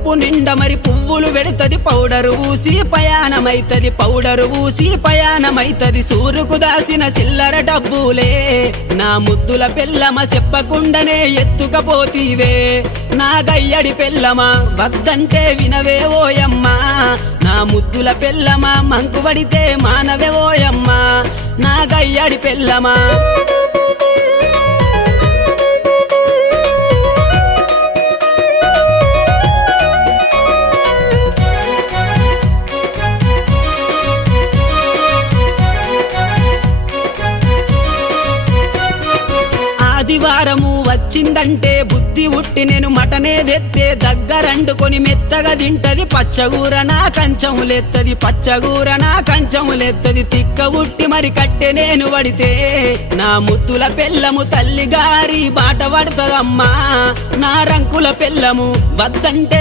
Cup నిండా మరి పువ్వులు వెళుతది. పౌడరు ఊసి పయాణమైతది పౌడరు ఊసి పయాణమైతది సూరుకు దాసిన చిల్లర డబ్బులే. నా ముద్దుల పెళ్ళమ చెప్పకుండానే ఎత్తుకపోతీవే. నా గయ్యడి పెళ్ళమా వద్దంటే వినవే ఓయమ్మా. నా ముద్దుల పెళ్ళమా మంకుబడితే మానవే ఓయమ్మా. నా గయ్యడి పెళ్ళమా. ఆదివారము వచ్చిందంటే బుద్ధి ఉట్టి నేను మటనే తెత్తే దగ్గరండుకొని మెత్తగా తింటది పచ్చగూర నా కంచములెత్తది పచ్చగూర నా కంచములెత్తది తిక్క ఉట్టి మరి కట్టె నేను పడితే నా ముత్తుల పెళ్ళము తల్లి గారి బాట పడుతుందమ్మా. నా రంకుల పెళ్ళము వద్దంటే